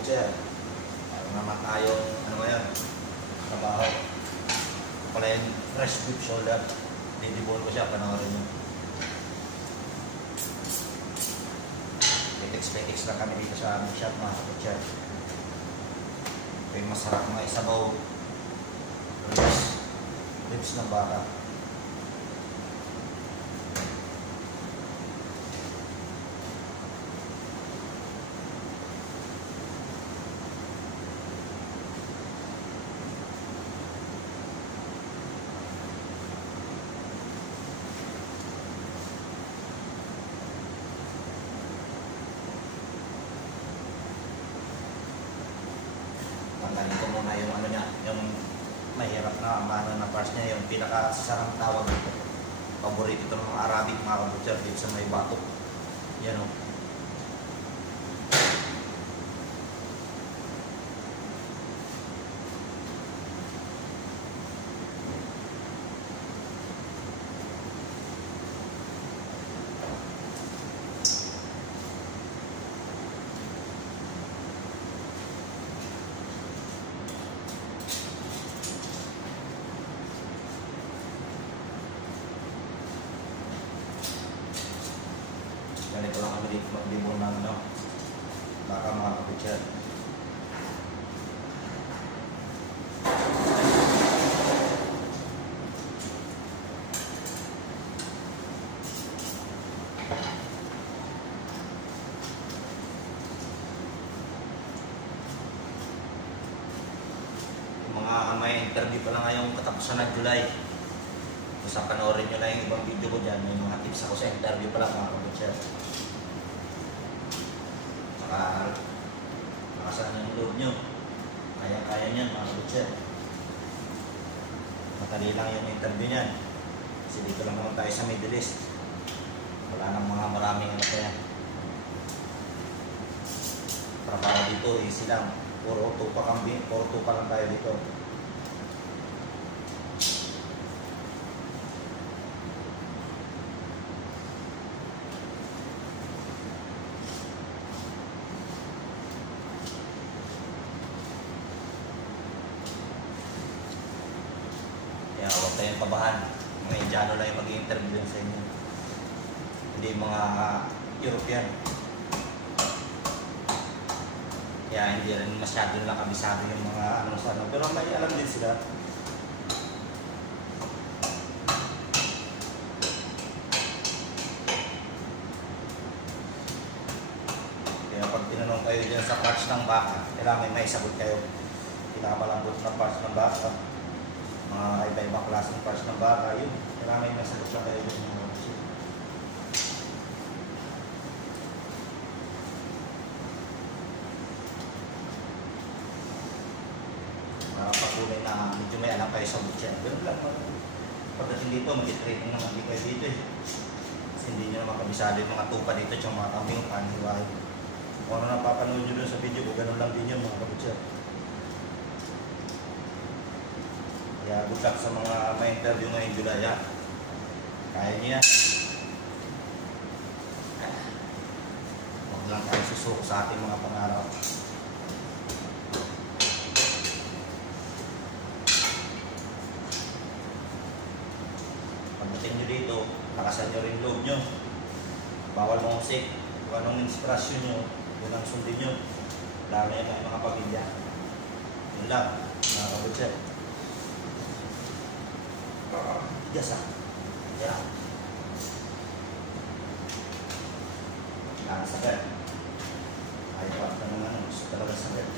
kabutser. Meron naman tayong, ano ngayon, trabaho. Pala yung fresh beef shoulder. Didibol ko siya, panoorin nyo. Petex lang kami dito sa aming shop, mga kabutser. Ito yung masarap mga isabaw. Ribs ng baka. Tanggalin ko muna yung ano niya, yung mahirap na amano na parts niya, yung pinakasarang tawag dito. Paborito ito ng mga Arabic, mga kabutser, dito sa may batok. Yan o. Ganito lang kami dito maglibon ng ano, baka mga kabutser. Mga may interview pa lang ngayong katapusan ng July. Basta panoorin nyo lang yung ibang video ko dyan. May mga tips ako sa interview pa lang, mga kabutser. Nakasan yung load nyo. Kaya-kaya nyan, mga kabutser. Matali lang yung interview nyan. Kasi dito lang naman tayo sa Middle East. Wala nang mga maraming ano kaya. Trabaho dito, easy lang. Puro tupa kambing, puro tupa lang tayo dito. Kaya huwag tayong kabahan. Mga Indiano lang yung mag-i-interview sa inyo. Hindi mga European. Kaya hindi rin masyado lang kabisado yung mga ano sa ano. Pero may alam din sila. Kaya pag tinanong kayo dyan sa parts ng baka, kailangan may sagot kayo. Pinakamalambot na parts ng baka. Mga iba-ibang klaseng parts ng baka, yun. Kailangan may sagot lang kayo dyan. Pakulay na medyo may alam kayo sa butcher. Ganun lang. Pagdating dito, mag-training naman di kayo dito eh. Kasi hindi nyo naman kabisado yung mga tupa dito at yung mga kambing, panihiwain. Kung ano napapanood nyo dun sa video ko, ganun lang din yun mga kabutcher. Kaya good luck sa mga may interview ngayong July ha. Kaya niya. Huwag lang tayo susuko sa ating mga pangarap. Pagdating nyo dito, lakasan nyo rin loob nyo. Bawal mamusik. Kung anong inspirasyon nyo, yun ang sundin nyo. Lalo yan ang mga pamilya. Yun lang, mga kabutser. Tigas ah. Yan. Nakasagad. Ayaw pa ka naman. Gusto talaga sagad.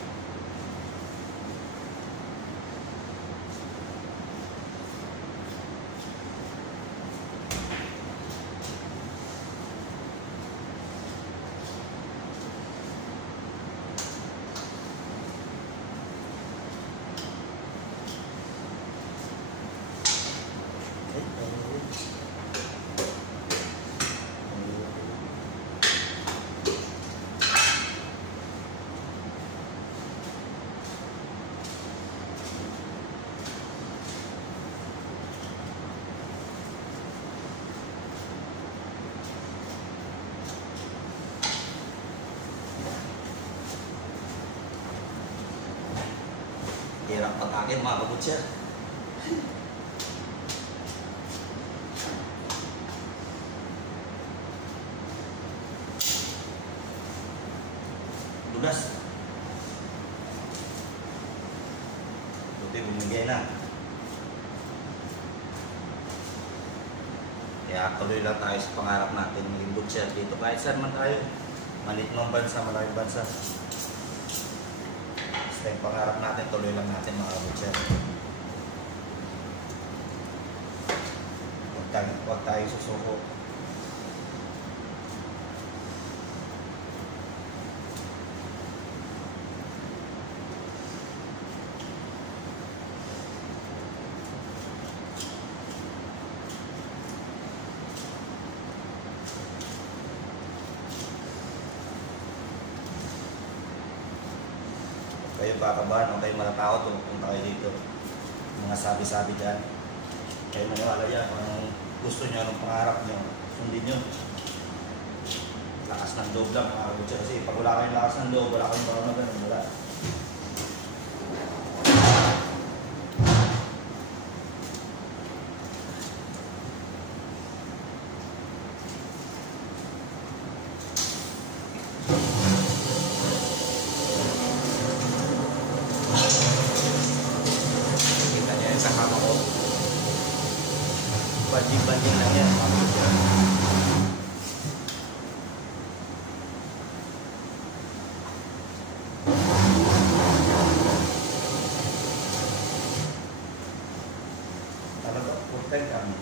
Hirap pag-akin mga kabutser. Dulas. Buti bumigay na. Kaya tuloy lang tayo sa pangarap natin maging butcher dito. Kahit saan man tayo. Maliit ng bansa, malaking bansa. Basta yung pangarap natin, tuloy lang natin mga butcher. Huwag tayo susuko. Kayo kakabahan o kayo malatakot kung pupunta kayo dito. Mga sabi-sabi dyan. Kayo maniwala yan kung anong gusto nyo, anong pangarap nyo. Sundin nyo. Lakas ng loob lang mga kabutser. Kasi pag wala kayong lakas ng loob, wala kayong baka maganon, wala. Banding-banding lang yan. Talaga, perfect kami.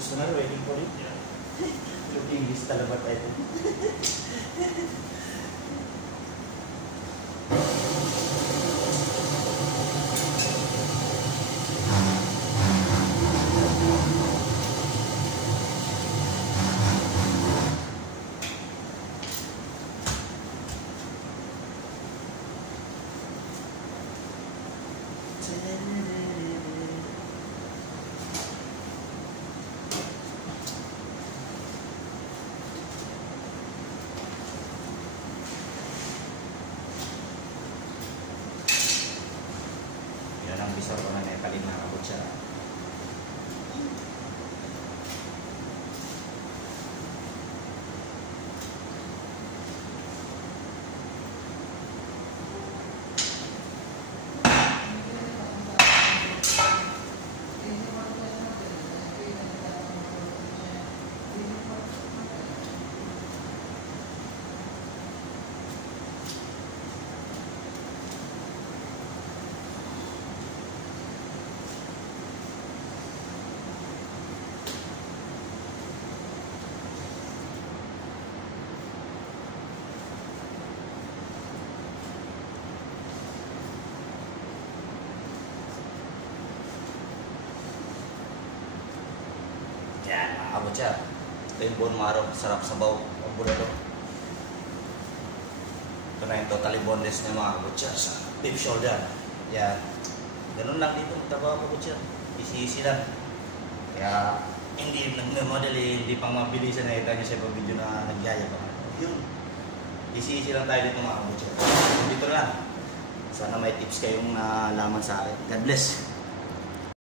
Gusto na waiting for it? Yeah. Looking this talaga tayo. Ang bisor ko na netalim na kabutser. Yan, mga kabutser. Ito yung buong maro. Sarap sabaw. Ang bulalo. Ito na yung totally boneless na mga kabutser sa beef shoulder. Yan. Ganun lang dito. Magtrabaho kabutser. Easy lang. Kaya hindi nagmamadali. Hindi pang mabilisan na ito nyo sa ibang video na nagyaya pa. Yun. Easy lang tayo dito mga kabutser. Dito lang. Sana may tips kayong nalaman sa akin. God bless.